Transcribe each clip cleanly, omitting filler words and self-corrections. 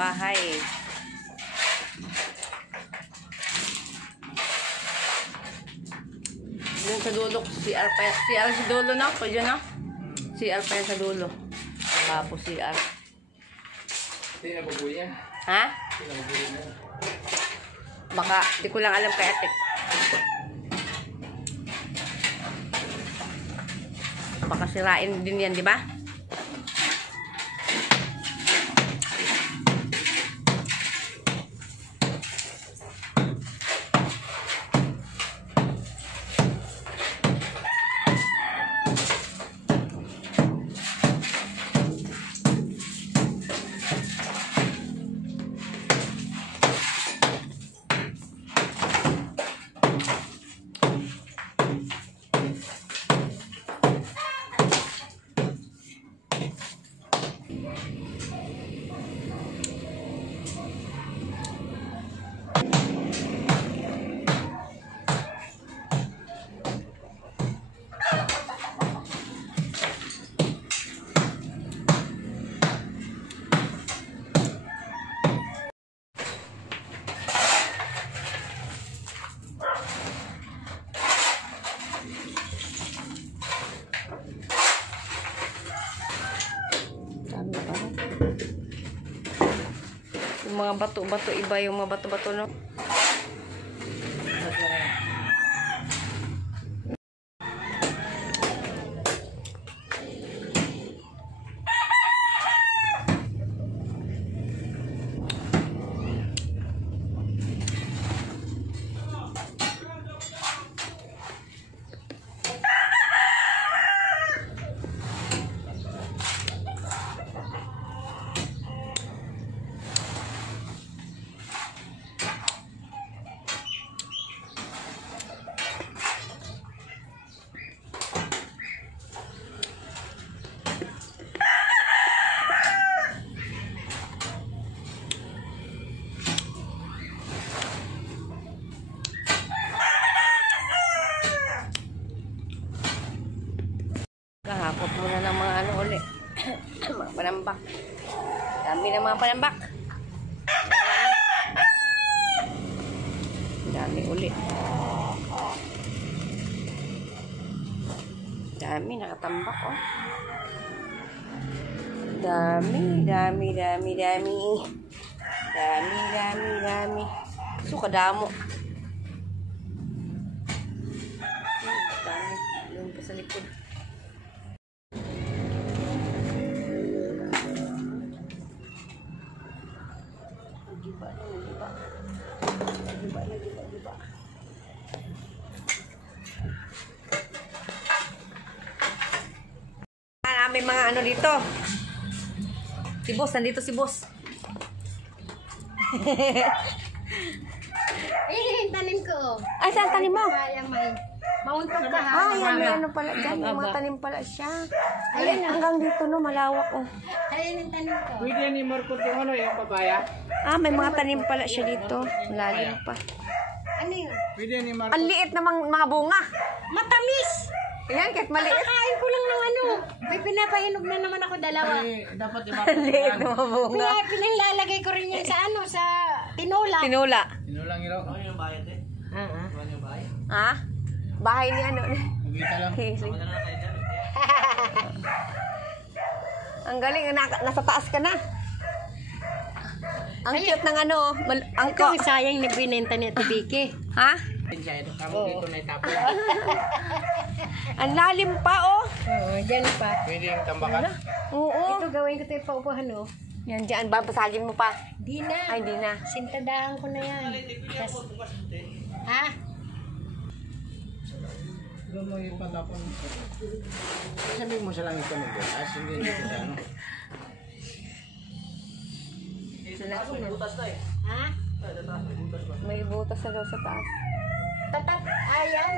bahay. Doon sa dulo, CR pa yan. CR sa dulo na, pwede na. CR pa yan sa dulo. Tapos CR. Hindi na babuy yan. Ha? Hindi na babuy yan. Baka, di ko lang alam kay ate. Baka sirain din yan, di ba? Yung mga bato-bato, iba yung mga bato-bato, no? Kahapot muna ng mga ano ulit. Mga panambak. Dami ng mga panambak. Dami ulit. Dami nakatambak, oh. Dami. So kadamo. Dami. Doon pa sa likod. Giba. May mga ano dito. Si boss, nandito si boss. Yung tanim ko. Ay, saan tanim mo? May mauntog ka ha. Ay, may ano pala dyan. Yung mga tanim pala siya. Ayun, hanggang dito, no, malawak, oh. Ayun yung tanim ko. Pwede yan ni Marco yung ano, yung papaya. Ah, may mga tanim pala siya dito. Malalim pa. Ano yun? Pwede yan ni Marco. Ang liit namang mga bunga. Matamis! Ayan, kahit maliit. Kakain ko lang ng ano. May pinapahinog na naman ako dalawa. Ay, dapat di Ang liit ng mga bunga. Kaya pinanglalagay ko rin yan sa ano, sa tinola. Tinula. Inulang ilaw. Ano yung bayad eh? Ano yung bayad? Ha? Bahay ni ano. Magkita lang. Ang galing, nasa taas ka na. Ang cute ng ano, ang Ito yung sayang na binenta ni Ate Vicky. Ha? Kamo dito na itapon. Ang lalim pa, oh. Oo, dyan pa. Pwede yung tambakan. Oo. Ito gawin ko tayo paupuhan, oh. Yan, dyan. Babasagin mo pa. Di na. Ay, di na. Sintadahan ko na yan. Ha? Doon mo yung patapon. Sabihin mo sa langit ka mag-butas. Hindi dito sa ano. Ha? May butas na daw sa taas. Tatak. Ayan.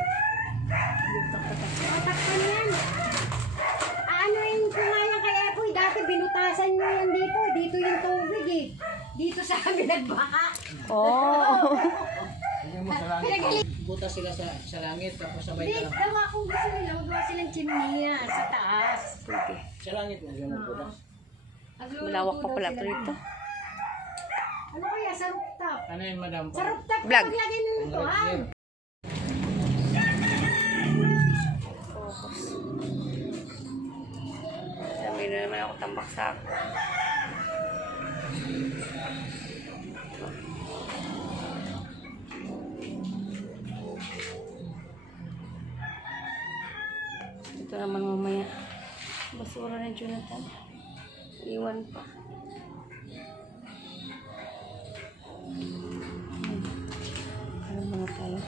Tatakpan yan. Ano yung kumalang kay Epoy? Dati binutasan nyo yan dito. Dito yung tubig eh. Dito sa amin nagbaka. Oh. Hindi mo sa langit. Butas sila sa langit. Tapos sabay Hindi, ka lang. gawa kung gusto nila. Magawa silang chimney sa taas. Sige. Sa langit mo siya magbutas. Malawak pa pala ito dito. Ano kaya sa rooftop? Ano yun, madam? Sa rooftop, Vlog. paglagay ng lutuan. Focus. Sabi na naman ako tambak sa ako. Ito naman mamaya. Basura ng Jonathan. Iwan pa. Ano mga tayo?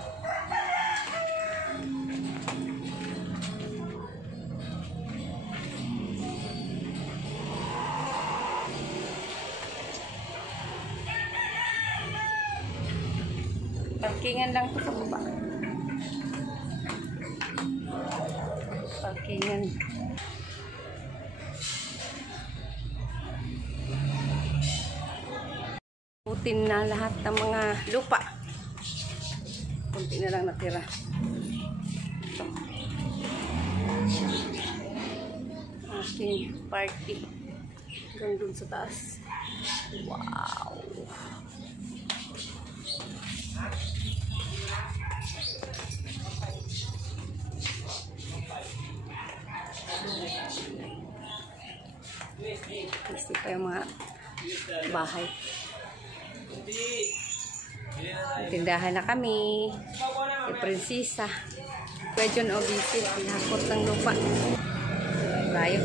Parkingan lang po sa baba. Parkingan. Putin na lahat ng mga lupa. Kunti na lang natira. Ito. Aking party. Hanggang dun sa taas. Wow! Gusto pa yung mga bahay. Tindahan na kami. Yung prinsesa. Pwede yun o bisit. Pinakot ng lupa. Layo.